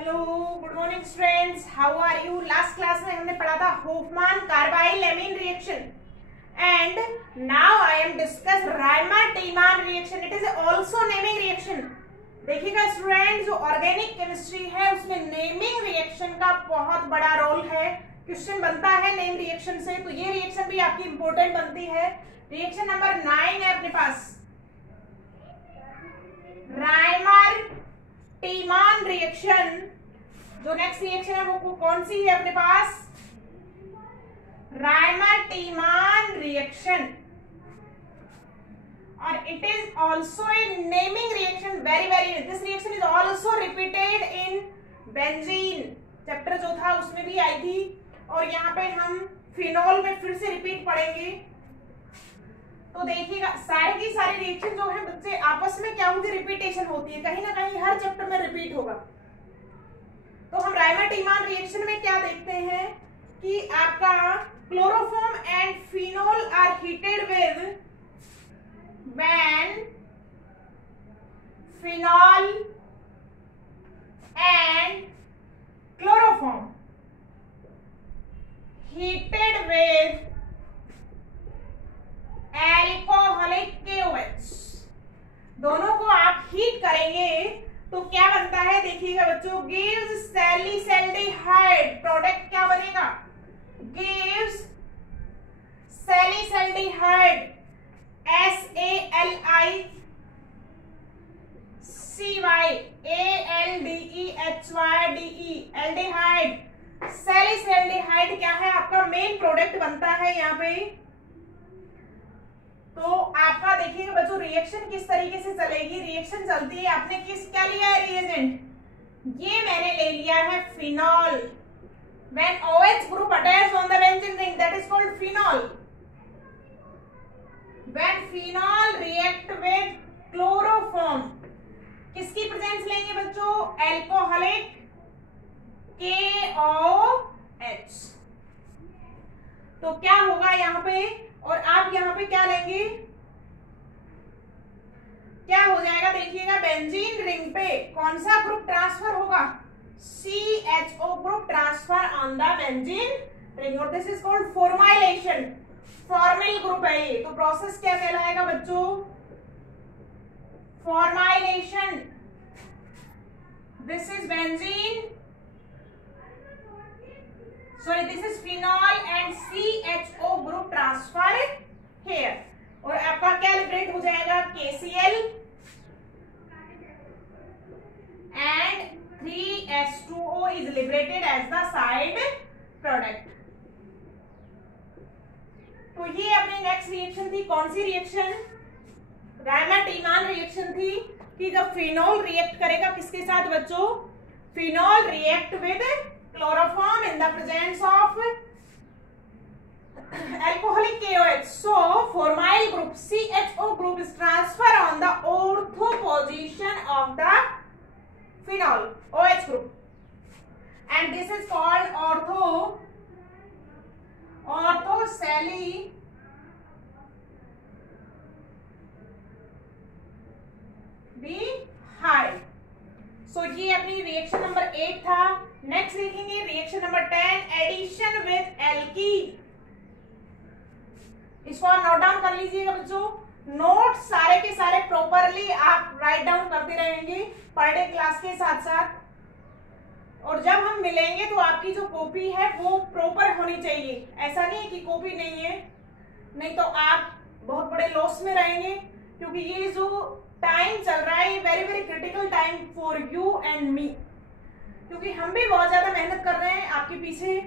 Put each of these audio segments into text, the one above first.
Hello, good morning students, how are you. Last class में हमने पढ़ा था Hofmann carbylamine reaction and now I am discuss Reimer Tiemann reaction. It is also naming reaction. देखिएगा student, जो organic chemistry है उसमें naming reaction का बहुत बड़ा रोल है। क्वेश्चन बनता है नेम रिएक्शन से, तो ये रिएक्शन भी आपकी इंपॉर्टेंट बनती है। रिएक्शन नंबर 9 है अपने पास, राइमर टीमान रिएक्शन। जो नेक्स्ट रिएक्शन है वो कौन सी है अपने पास, राइमर टीमान रिएक्शन। और it is also a naming reaction, very this reaction is also repeated in benzene chapter जो था उसमें भी आई थी, और यहाँ पे हम फिनॉल में फिर से रिपीट पढ़ेंगे। तो देखिएगा सारे की सारी रिएक्शन जो है बच्चे आपस में क्या होगी, रिपीटेशन होती है, कहीं ना कहीं हर चैप्टर में रिपीट होगा। तो हम राइमर टीमान रिएक्शन में क्या देखते हैं कि आपका chloroform and phenol are heated with when phenol and chloroform heated with alcoholic KOH, दोनों को आप हीट करेंगे तो क्या बनता है, देखिएगा बच्चों, गिव्स सैलिसैल्डिहाइड। प्रोडक्ट क्या बनेगा, गिव्स सैलिसैल्डिहाइड SALICYALDEHYDE एल्डिहाइड। सैलिसैल्डिहाइड क्या है, आपका मेन प्रोडक्ट बनता है यहाँ पे। तो आपका देखिएगा बच्चों रिएक्शन किस तरीके से चलेगी। रिएक्शन चलती है, आपने क्या लिया है रिएजेंट, ये मैंने ले लिया है phenol. When OH group attached on the benzene ring, that is called phenol. When phenol react with chloroform, किसकी प्रेजेंस लेंगे बच्चों, एल्कोहलिक KOH। तो क्या होगा यहाँ पे, और आप यहाँ पे क्या लेंगे, क्या हो जाएगा, देखिएगा बेंजीन रिंग पे कौन सा ग्रुप ट्रांसफर होगा, CHO group transfer on the benzene ring, और this is called formylation. Formyl group है ये, तो प्रोसेस क्या कहलाएगा बच्चों, formylation. This is benzene, sorry, this is phenol and CHO group transfer here, और आपका क्या लिबरेट हो जाएगा, KCl and 3H2O is liberated as the side product। तो ये अपनी नेक्स्ट रिएक्शन थी, कौन सी रिएक्शन, राइमर टीमान रिएक्शन थी, कि जब फिनॉल रिएक्ट करेगा किसके साथ बच्चों, phenol react with chloroform in the presence of alcoholic KOH. So formyl group CHO group is transferred on the ortho position of the phenol OH group, and this is called orthosalidehyde। So ये अपनी reaction number 8 था। Next देखेंगे reaction number 10, addition with alkene. इसको आप note down कर लीजिएगा बच्चों, note सारे के सारे प्रॉपरली आप राइट डाउन करते रहेंगे पर डे क्लास के साथ साथ। और जब हम मिलेंगे तो आपकी जो कॉपी है वो प्रॉपर होनी चाहिए, ऐसा नहीं है कि कॉपी नहीं है, नहीं तो आप बहुत बड़े लॉस में रहेंगे, क्योंकि ये जो टाइम चल रहा है very critical time for you and me, क्योंकि हम भी बहुत ज्यादा मेहनत कर रहे हैं आपके पीछे,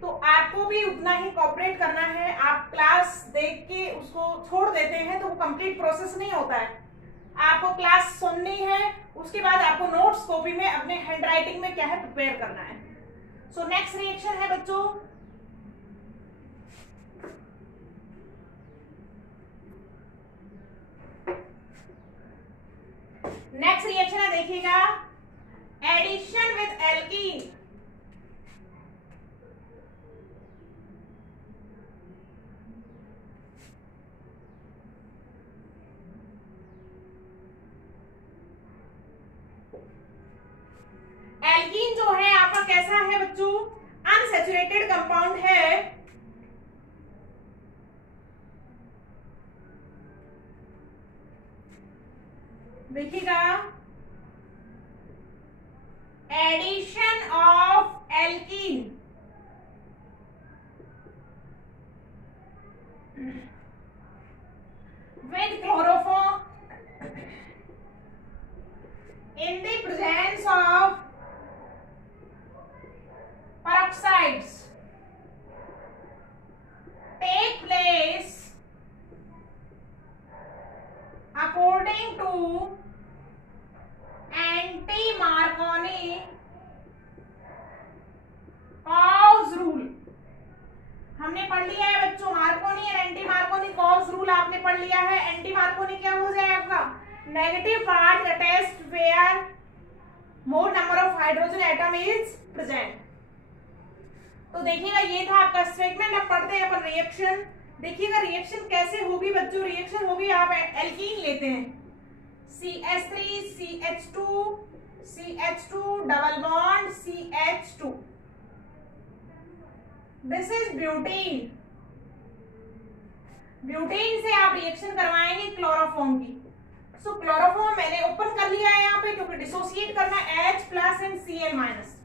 तो आपको भी उतना ही कोऑपरेट करना है। आप क्लास देख के उसको छोड़ देते हैं तो वो कंप्लीट प्रोसेस नहीं होता है। आपको क्लास सुननी है, उसके बाद आपको नोट्स कॉपी में अपने हैंड राइटिंग में क्या है प्रिपेयर करना है। सो नेक्स्ट रिएक्शन है बच्चों, नेक्स्ट रिएक्शन है, देखिएगा एडिशन विद एल्कीन। एल्कीन जो है आपका कैसा है बच्चों, अनसैचुरेटेड कंपाउंड है। देखिएगा, addition of alkene with chloroform in the presence of peroxides take place according to anti-Marconi Cauchy rule। हमने पढ़ लिया है बच्चों मार्कोनी और एंटी मार्कोनी कॉज रूल आपने पढ़ लिया है। एंटी मार्कोनी क्या हो जाएगा आपका, negative part attached where more number of hydrogen atom is present. तो देखिएगा ये था आपका स्टेटमेंट। अब पढ़ते हैं अपन रिएक्शन। देखिएगा रिएक्शन कैसे होगी बच्चों, रिएक्शन होगी, आप एल्कीन लेते हैं CH3 CH2 CH2 double bond CH2, this is butane. Butane से आप रिएक्शन करवाएंगे क्लोरोफॉर्म की। सो क्लोरोफॉर्म मैंने ओपन कर लिया है यहाँ पे क्योंकि डिसोसिएट करना H plus and Cl minus.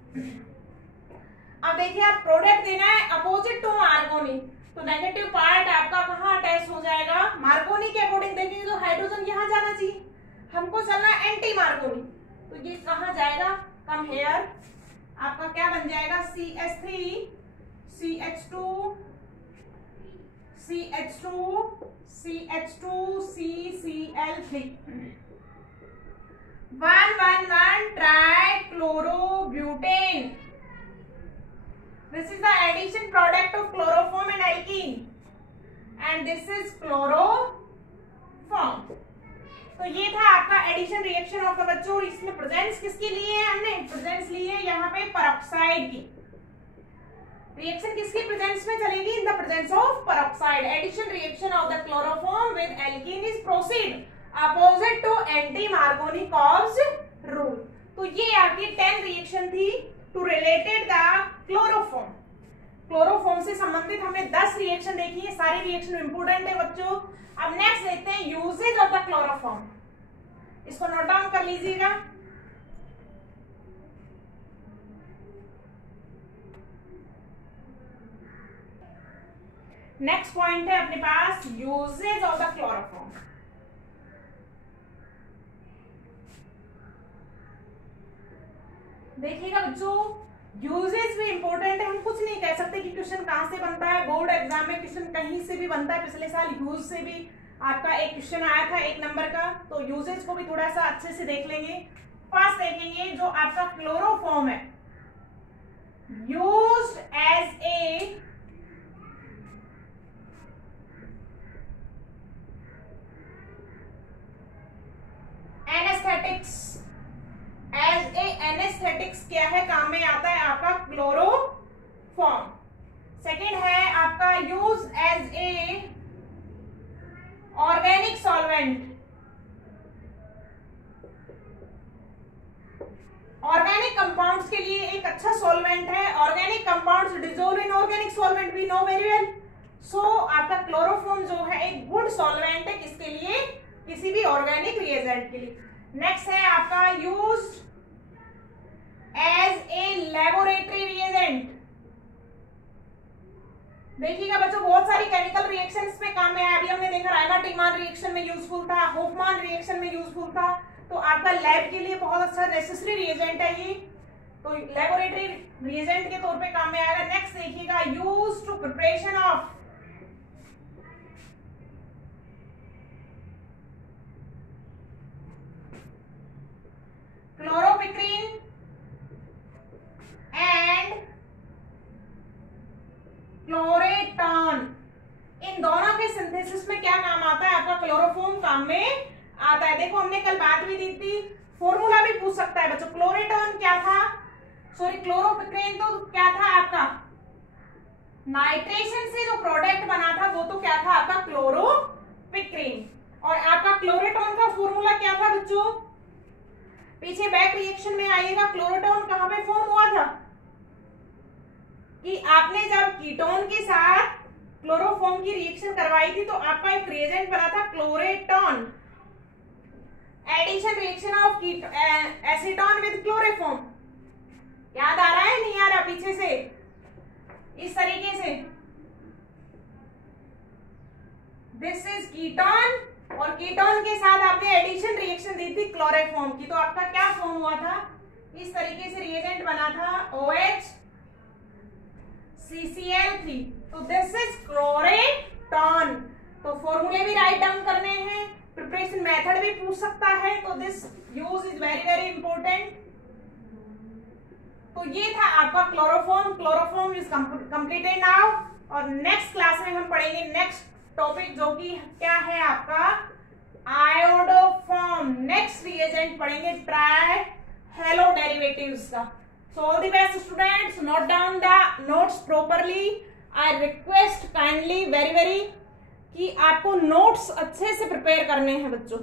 अब देखिए आप प्रोडक्ट देना है अपोजिट टू मार्कोनी, तो नेगेटिव पार्ट आपका कहाँ अटैच हो जाएगा, मार्कोनी के अकॉर्डिंग देखेंगे तो हाइड्रोजन यहाँ जाना चाहिए, हमको चलना है एंटी मार्कोनी, तो ये कहाँ जाएगा, कम हेयर, आपका क्या बन जाएगा CH3 CH2 CH2 CH2 CCl3 111 trichlorobutane। This is the addition product of chloroform and alkene and this is chloroform। तो ये था आपका एडिशन रिएक्शन ऑफ द बच्चों। इसमें प्रेजेंस किसकी लिए है, हमने प्रेजेंस लिए है यहाँ पे पेरोक्साइड की। रिएक्शन किसकी प्रेजेंस में चलेगी, in the presence of peroxide. Addition reaction of the chloroform with alkene is proceed opposite to anti Markovnikov's rule. तो ये आपकी 10 रिएक्शन थी to related the chloroform. Chloroform से संबंधित हमने 10 रिएक्शन देखी है, सारे रिएक्शन इंपोर्टेंट है बच्चों। अब नेक्स्ट देखते हैं यूजेज ऑफ द क्लोरोफॉर्म, इसको नोट डाउन कर लीजिएगा। नेक्स्ट पॉइंट है अपने पास यूजेज ऑफ द क्लोरोफॉर्म। देखिएगा बच्चों यूजेज भी इंपॉर्टेंट है, हम कुछ नहीं कह सकते कि क्वेश्चन कहां से बनता है, बोर्ड एग्जाम में क्वेश्चन कहीं से भी बनता है। पिछले साल यूज से भी आपका एक क्वेश्चन आया था 1 नंबर का, तो यूजेज को भी थोड़ा सा अच्छे से देख लेंगे। फर्स्ट देखेंगे जो आपका क्लोरोफॉर्म है, used as a anesthetics, as a anesthetics क्या है, काम में आता है आपका क्लोरोफॉर्म। सेकेंड है आपका use as a organic solvent. Organic compounds के लिए एक अच्छा सॉल्वेंट है। Organic compounds dissolve in organic solvent, we know very well. So आपका क्लोरोफॉर्म जो है एक गुड सॉल्वेंट है, किसके लिए, किसी भी ऑर्गेनिक रिएजेंट के लिए। नेक्स्ट है आपका used as a laboratory reagent. देखिएगा बच्चों बहुत सारी केमिकल रिएक्शंस में काम में आया। अभी हमने देखा राइमा-टीमान रिएक्शन में यूजफुल था, होफमान रिएक्शन में यूजफुल था, तो आपका लैब के लिए बहुत अच्छा नेसेसरी रिएजेंट है ये, तो लैबोरेटरी रिएजेंट के तौर पे काम में आएगा। नेक्स्ट देखिएगा used to preparation of chloropicrin and chloretone. इन दोनों के सिंथेसिस में क्या काम आता है आपका, क्लोरोफॉर्म काम में आता है। देखो हमने कल बात भी दी थी, फॉर्मूला भी पूछ सकता है बच्चों। क्लोरेटॉन क्या था, सॉरी क्लोरोपिक्रीन तो क्या था आपका, नाइट्रेशन से जो प्रोडक्ट बना था वो तो क्या था आपका क्लोरोपिक्रीन। और आपका क्लोरेटॉन का फॉर्मूला क्या था बच्चों, पीछे बैक रिएक्शन में आइएगा, क्लोरोटोन कहां पे फॉर्म हुआ था कि आपने जब कीटोन के साथ क्लोरोफॉर्म की रिएक्शन करवाई थी तो आपका एक रिएजेंट बना था chloretone, addition reaction of acetone with chloroform. याद आ रहा है नहीं आ रहा? पीछे से इस तरीके से दिस इज कीटोन और कीटोन के साथ आपने एडिशन रिएक्शन दी थी क्लोरोफॉर्म की, तो आपका क्या फॉर्म हुआ था? इस तरीके से रिएजेंट बना था OH CCl3। तो दिस इज क्लोरेटोन। तो फॉर्मूले भी राइट डाउन करने हैं, प्रिपरेशन मेथड भी पूछ सकता है, तो this use is very very important. तो ये था आपका chloroform. Chloroform is completed now. और नेक्स्ट क्लास में हम पढ़ेंगे नेक्स्ट टॉपिक जो कि क्या है आपका आयोडोफॉर्म। नेक्स्ट रिएजेंट पढ़ेंगे ट्राई हेलो डेरिवेटिव्स का। So all the best students, note down the notes properly. I request kindly very very कि आपको नोट्स अच्छे से प्रिपेयर करने हैं बच्चों।